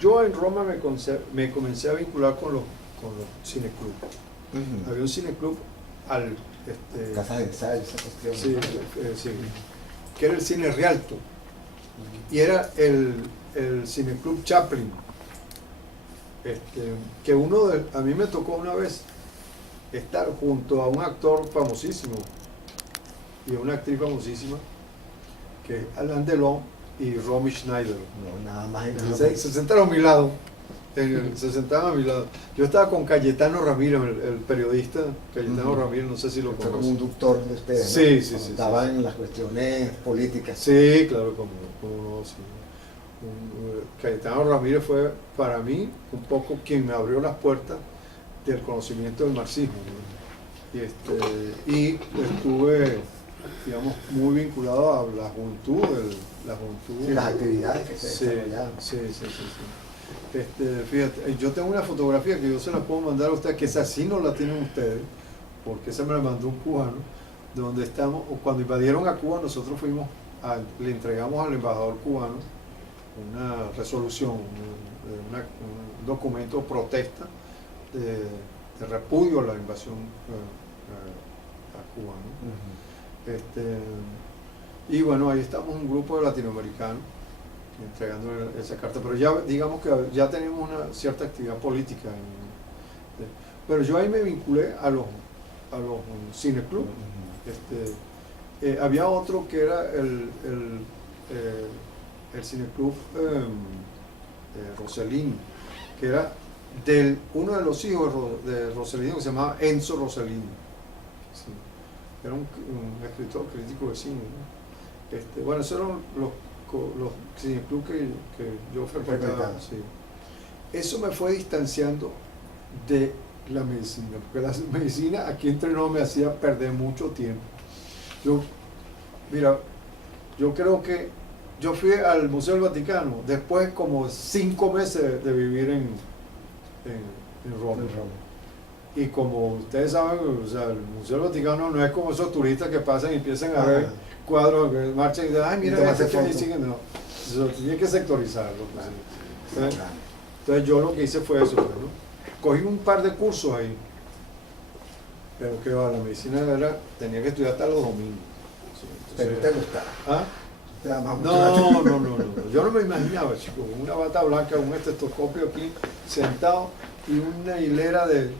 yo en Roma me comencé a vincular con los cineclubs. Había un cineclub al... Casa de ensayo, esa cuestión. Sí, sí, que era el Cine Rialto. Y era el cineclub Chaplin. Que a mí me tocó una vez estar junto a un actor famosísimo y a una actriz famosísima, que es Alain Delon y Romy Schneider. No, nada más y nada Se menos. sentaron a mi lado. Se sentaban a mi lado. Yo estaba con Cayetano Ramírez, el periodista Cayetano Ramírez, no sé si lo Fue como conoces. un doctor de espera, ¿no? Sí, sí, Cuando sí. estaba Sí. en las cuestiones políticas. Sí, claro, como no, sí. Cayetano Ramírez fue para mí un poco quien me abrió las puertas del conocimiento del marxismo, ¿no? Y estuve, digamos, muy vinculado a la juventud, Sí, las actividades que se Sí, desarrollaban. sí. Fíjate, yo tengo una fotografía que yo se la puedo mandar a ustedes, que esa sí no la tienen ustedes, porque esa me la mandó un cubano, donde estamos, cuando invadieron a Cuba, nosotros le entregamos al embajador cubano una resolución, un documento de protesta de repudio a la invasión a Cuba, ¿no? Y bueno, ahí estamos un grupo de latinoamericanos entregando esa carta, pero ya digamos que ya tenemos una cierta actividad política. Pero yo ahí me vinculé a los cineclubs. Había otro que era el cineclub Rossellini, que era uno de los hijos de Rossellini, que se llamaba Enzo Rossellini. Sí. Era un escritor crítico de cine, ¿no? Bueno, esos eran los cineclubs que yo frecuentaba. Sí. Eso me fue distanciando de la medicina, porque la medicina aquí entre no me hacía perder mucho tiempo. Yo creo que yo fui al Museo del Vaticano después como 5 meses de vivir en Roma. Y como ustedes saben, o sea, el Museo del Vaticano no es como esos turistas que pasan y empiezan a ver cuadros que marchan y dicen, ay, mira, no. Eso tiene que sectorizarlo. Pues. Entonces yo lo que hice fue eso, ¿no? Cogí un par de cursos ahí, pero que la medicina tenía que estudiar hasta los domingos. Sí, ¿Pero te gustaba? ¿Ah? No, yo no me imaginaba, chico, con una bata blanca, un estetoscopio aquí, sentado, y una hilera de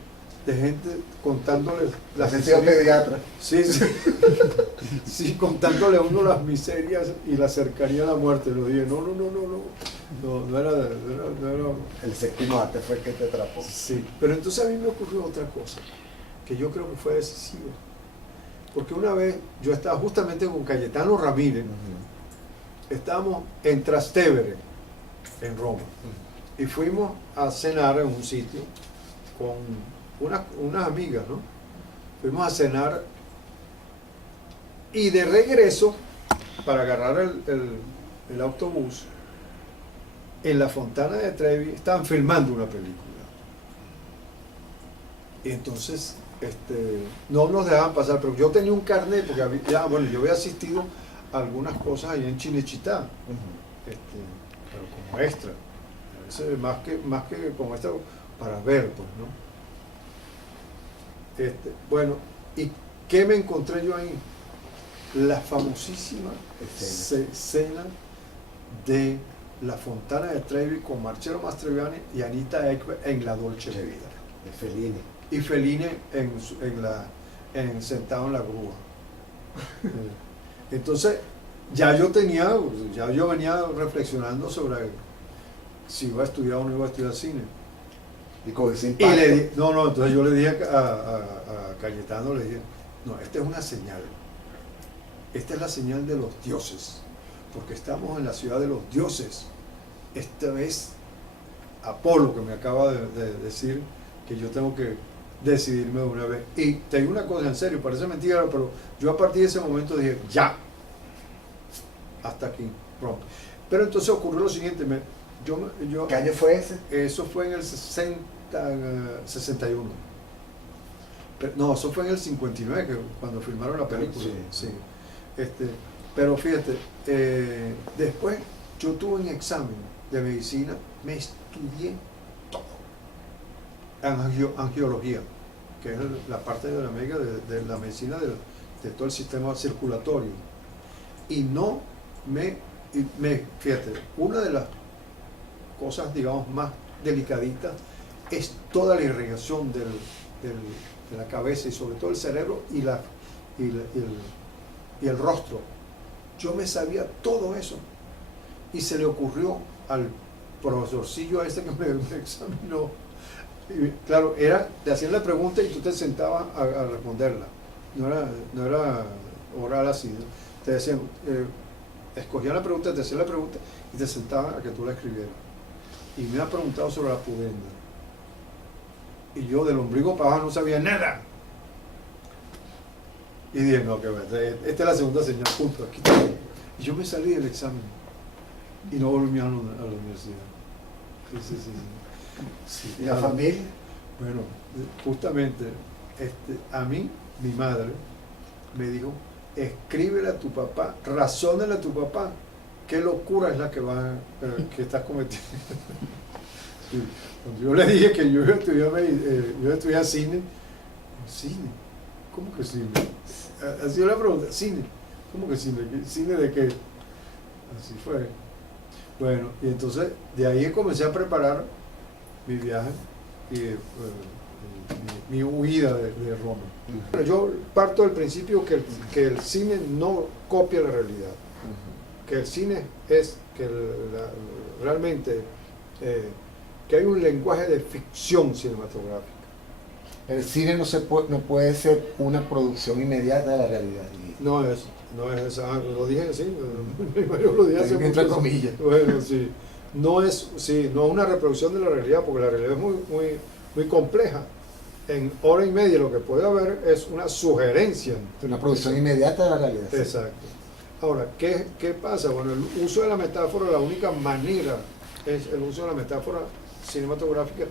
gente contándole las miserias. Pediatra. Sí, sí, contándole a uno las miserias y la cercanía a la muerte. Lo dije, no era. El séptimo arte fue el que te atrapó. Sí, pero entonces a mí me ocurrió otra cosa, que yo creo que fue decisiva. Porque una vez yo estaba justamente con Cayetano Ramírez, estábamos en Trastevere, en Roma, y fuimos a cenar en un sitio con unas amigas, ¿no? Fuimos a cenar y de regreso, para agarrar el autobús, en la Fontana de Trevi estaban filmando una película. Y entonces no nos dejaban pasar, pero yo tenía un carnet, porque yo había asistido a algunas cosas ahí en Chinechita, pero como extra, a veces más que como extra para ver, pues, ¿no? Bueno, ¿y qué me encontré yo ahí? La famosísima escena de la Fontana de Trevi con Marcello Mastroianni y Anita Ekberg en La Dolce Vita. De Fellini. Y Fellini sentado en la grúa. Entonces, ya yo venía reflexionando sobre si iba a estudiar o no iba a estudiar cine. Y con ese Y impacto. entonces yo le dije a Cayetano, le dije, no, esta es una señal. Esta es la señal de los dioses, porque estamos en la ciudad de los dioses. Esta es Apolo, que me acaba de decir que yo tengo que decidirme de una vez. Y te digo una cosa, en serio, parece mentira, pero yo a partir de ese momento dije, ya, hasta aquí, pronto. Pero entonces ocurrió lo siguiente, ¿Qué año fue ese? Eso fue en el 61. No, eso fue en el 59, cuando filmaron la película. Sí. Pero fíjate, después yo tuve un examen de medicina, me estudié todo. Angiología, que es la parte de la de la medicina de todo el sistema circulatorio. Y no fíjate, una de las cosas, digamos, más delicaditas es toda la irrigación de la cabeza y sobre todo el cerebro y el rostro. Yo me sabía todo eso y se le ocurrió al profesorcillo este que me examinó. Y, claro, te hacían la pregunta y tú te sentabas a responderla. No era oral así. Te decían, escogían la pregunta, te hacían la pregunta y te sentaban a que tú la escribieras. Y me ha preguntado sobre la pudenda. Y yo del ombligo para abajo no sabía nada. Y dije, no, que esta es la segunda señal, punto. Aquí está. Y yo me salí del examen y no volví a la universidad. Sí. ¿Y la familia? Bueno, justamente a mí, mi madre, me dijo, escríbele a tu papá, razónale a tu papá, qué locura es la que estás cometiendo. Cuando yo le dije que yo iba a estudiar cine, ¿cómo que cine? Así yo le pregunté, cine, ¿cómo que cine? ¿Cine de qué? Así fue. Bueno, y entonces de ahí comencé a preparar mi viaje y mi huida de Roma. Bueno, yo parto del principio que el cine no copia la realidad, que el cine es realmente que hay un lenguaje de ficción cinematográfica. El cine no puede ser una producción inmediata de la realidad. No es esa, lo dije así, yo lo dije hace entre comillas. Bueno, sí. No es una reproducción de la realidad, porque la realidad es muy compleja. En hora y media lo que puede haber es una sugerencia. Una producción inmediata de la realidad. Exacto. Ahora, ¿qué pasa? Bueno, el uso de la metáfora, la única manera es el uso de la metáfora cinematográfica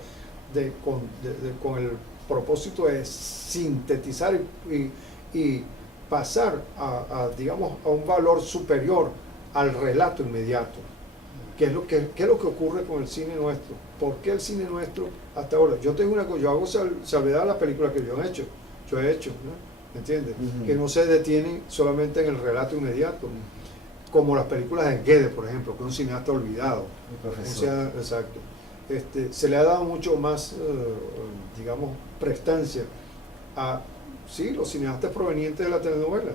con el propósito de sintetizar y pasar digamos, a un valor superior al relato inmediato. ¿Qué es lo que ocurre con el cine nuestro? ¿Por qué el cine nuestro hasta ahora? Yo hago salvedad a las películas que yo he hecho, ¿no? ¿Me entiendes? Que no se detienen solamente en el relato inmediato, como las películas de Guedes, por ejemplo, que es un cineasta olvidado. Exacto. Se le ha dado mucho más, digamos, prestancia a los cineastas provenientes de la telenovela.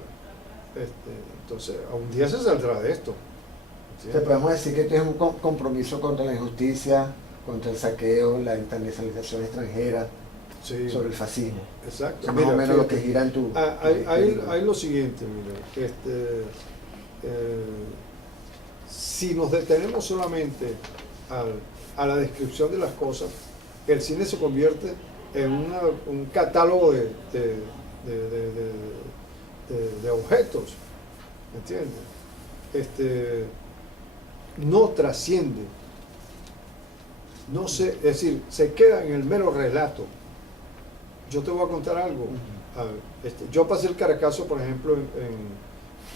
Entonces, a un día se saldrá de esto. Te podemos decir que tienes un compromiso contra la injusticia, contra el saqueo, la internacionalización extranjera, sobre el fascismo. Exacto. Eso es más o menos lo que gira en tu... Hay lo siguiente, mira, si nos detenemos solamente a la descripción de las cosas, el cine se convierte en un catálogo de objetos, ¿me entiendes? No trasciende, es decir, se queda en el mero relato. Yo te voy a contar algo. Yo pasé el Caracazo, por ejemplo,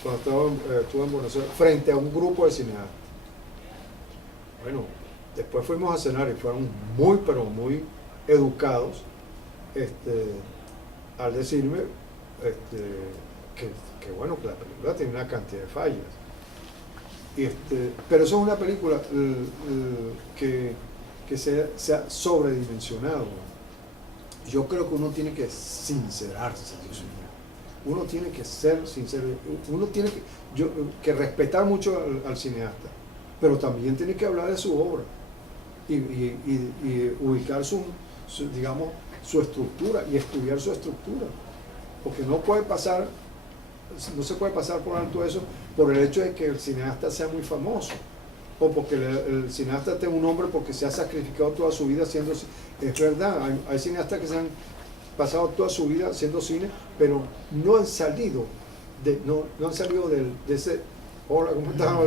cuando estuve en Buenos Aires, frente a un grupo de cineastas. Bueno, después fuimos a cenar y fueron pero muy educados, al decirme que bueno, que la película tiene una cantidad de fallas. Pero eso es una película que se ha sobredimensionado. Yo creo que uno tiene que sincerarse, Dios mío. Uno tiene que ser sincero, uno tiene que respetar mucho al cineasta, pero también tiene que hablar de su obra y ubicar digamos, su estructura y estudiar su estructura, porque no se puede pasar por alto eso por el hecho de que el cineasta sea muy famoso, o porque el cineasta tenga un nombre porque se ha sacrificado toda su vida haciendo cine. Es verdad, hay cineastas que se han pasado toda su vida haciendo cine, pero no han salido de ese, hola, ¿cómo estás?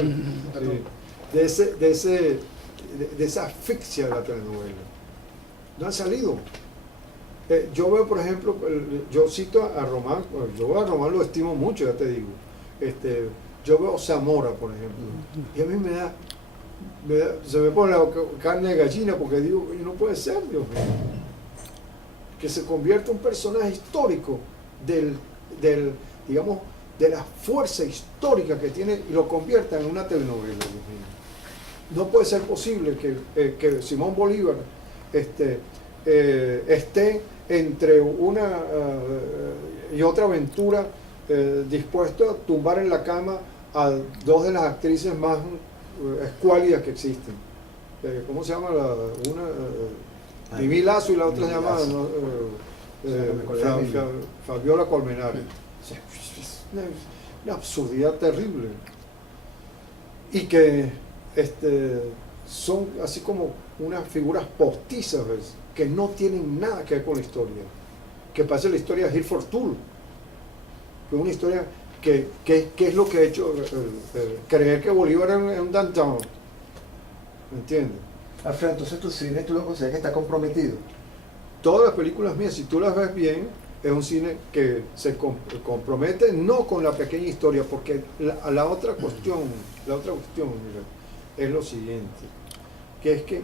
De esa asfixia de la telenovela. No han salido. Yo veo, por ejemplo, yo cito a Román, yo a Román lo estimo mucho, ya te digo. Yo veo Zamora, por ejemplo, y a mí me da se me pone la carne de gallina porque digo, no puede ser, Dios mío, que se convierta un personaje histórico digamos, de la fuerza histórica que tiene y lo convierta en una telenovela, Dios mío. No puede ser posible que Simón Bolívar esté entre una y otra aventura dispuesto a tumbar en la cama a dos de las actrices más escuálidas que existen. ¿Cómo se llama? Mimi Lazo y la otra se llama Fabiola Colmenares. Es una absurdidad terrible. Y que son así como unas figuras postizas, ¿ves?, que no tienen nada que ver con la historia. Que pase la historia de Hereford Tool, que es una historia que es lo que ha hecho creer que Bolívar es un downtown. ¿Me entiendes? Alfredo, entonces tu cine tú lo consideras que está comprometido. Todas las películas mías, si tú las ves bien, es un cine que se compromete no con la pequeña historia, porque la otra cuestión, mira, es lo siguiente, que es que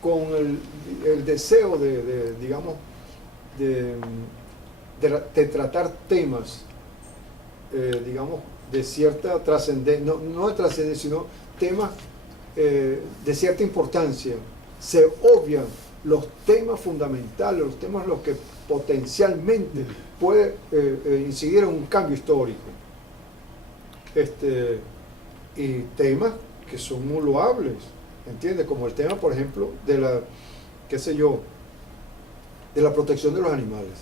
con el deseo digamos, de tratar temas, digamos, de cierta trascendencia, no de trascendencia, sino temas de cierta importancia, se obvian los temas fundamentales, los temas en los que potencialmente puede incidir en un cambio histórico. Y temas que son muy loables, ¿entiendes? Como el tema, por ejemplo, de la, qué sé yo, de la protección de los animales.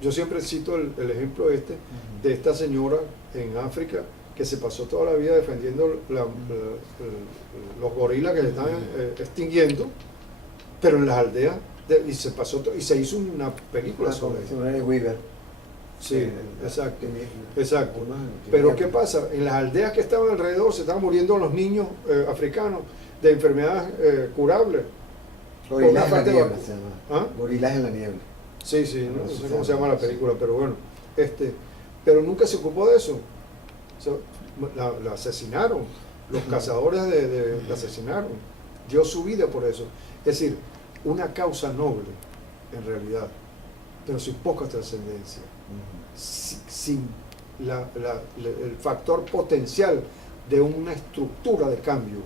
Yo siempre cito el ejemplo de esta señora en África que se pasó toda la vida defendiendo los gorilas que se estaban extinguiendo, pero en las aldeas, y se hizo una película sobre eso. Weaver. Sí, exacto. Pero ¿qué pasa? En las aldeas que estaban alrededor se estaban muriendo los niños africanos de enfermedades curables. Gorilas en la niebla se llama. ¿Ah? Gorilas en la niebla. Sí, no sé cómo se llama la película, pero bueno. Pero nunca se ocupó de eso. La asesinaron. Los cazadores la asesinaron. Dio su vida por eso. Es decir, una causa noble, en realidad, pero sin poca trascendencia. Sin el factor potencial de una estructura de cambio.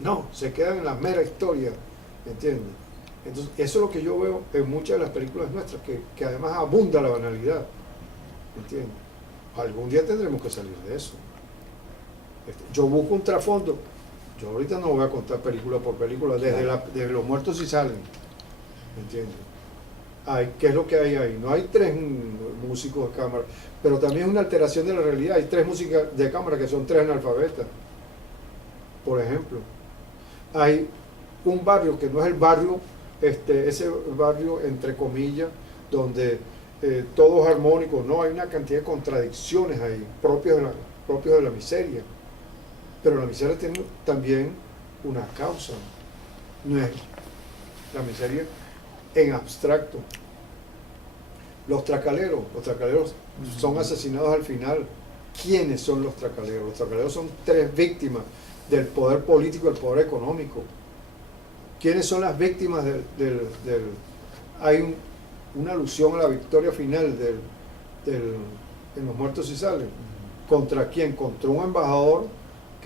No, se quedan en la mera historia, ¿entiendes? Entonces, eso es lo que yo veo en muchas de las películas nuestras, que además abunda la banalidad, ¿entiendes? Algún día tendremos que salir de eso. Yo busco un trasfondo. Yo ahorita no voy a contar película por película, desde Los Muertos y Salen, ¿entiendes? ¿Qué es lo que hay ahí? No hay 3 músicos de cámara, pero también es una alteración de la realidad. Hay 3 músicos de cámara que son 3 analfabetas, por ejemplo. Hay un barrio que no es el barrio, ese barrio entre comillas, donde todo es armónico. No, hay una cantidad de contradicciones ahí, propios de la miseria. Pero la miseria tiene también una causa. No es la miseria en abstracto. Los tracaleros son asesinados al final. ¿Quiénes son los tracaleros? Los tracaleros son 3 víctimas del poder político y del poder económico. ¿Quiénes son las víctimas hay una alusión a la victoria final en Los Muertos y Salen? ¿Contra quién? Contra un embajador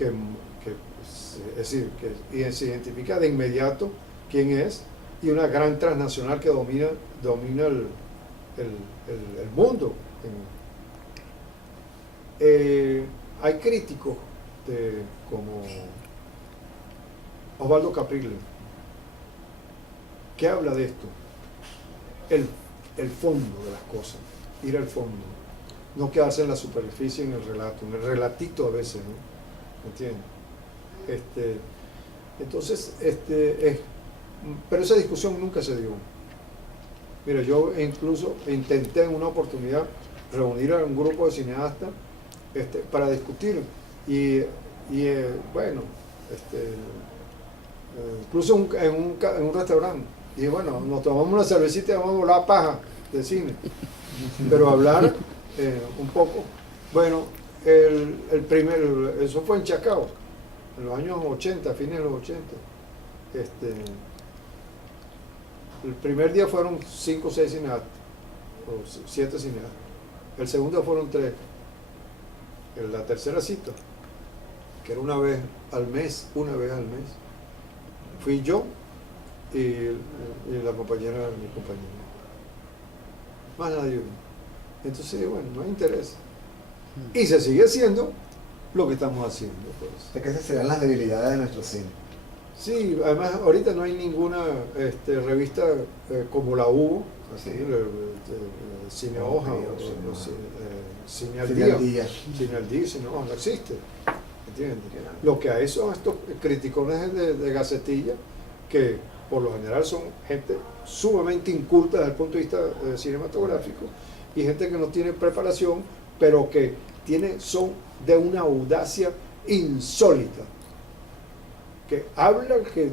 es decir, que se identifica de inmediato quién es, y una gran transnacional que domina el mundo. Hay críticos como Osvaldo Caprile, que habla de esto, el fondo de las cosas, ir al fondo, no quedarse en la superficie, en el relatito a veces, ¿no? ¿Me entiendes? Entonces, pero esa discusión nunca se dio. Mira, yo incluso intenté en una oportunidad reunir a un grupo de cineastas para discutir bueno, incluso en un restaurante, y bueno, nos tomamos una cervecita y vamos a volar a paja de cine, pero hablar un poco, bueno, eso fue en Chacao, en los años 80, fines de los 80. El primer día fueron 5 o 6 cineastas, o 7 cineastas. El segundo fueron 3. En la tercera cita, que era una vez al mes, fui yo y la compañera de mi compañero. Más nadie. Entonces, bueno, no hay interés. Y se sigue haciendo lo que estamos haciendo. Pues. De que esas serían las debilidades de nuestro cine. Sí, además ahorita no hay ninguna revista como la hubo, Cine Hoja, Cine al Día, Cine Hoja, no existe. ¿Entiendes? Lo que hay son estos criticones de gacetilla que por lo general son gente sumamente inculta desde el punto de vista cinematográfico y gente que no tiene preparación, pero que son de una audacia insólita. Que hablan que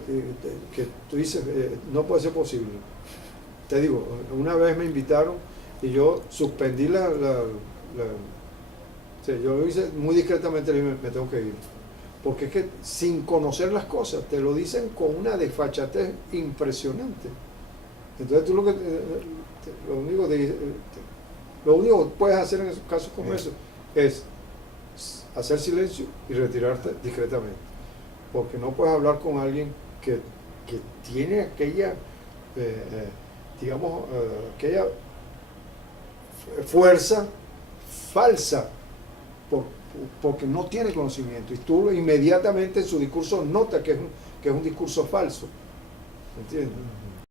tú dices, no puede ser posible. Te digo, una vez me invitaron y yo suspendí yo lo hice muy discretamente, le dije, me tengo que ir. Porque es que sin conocer las cosas, te lo dicen con una desfachatez impresionante. Entonces tú lo único que puedes hacer en esos casos como eso es hacer silencio y retirarte discretamente. Porque no puedes hablar con alguien que tiene aquella, aquella fuerza falsa, porque no tiene conocimiento. Y tú inmediatamente en su discurso notas que es un discurso falso. ¿Entiendes?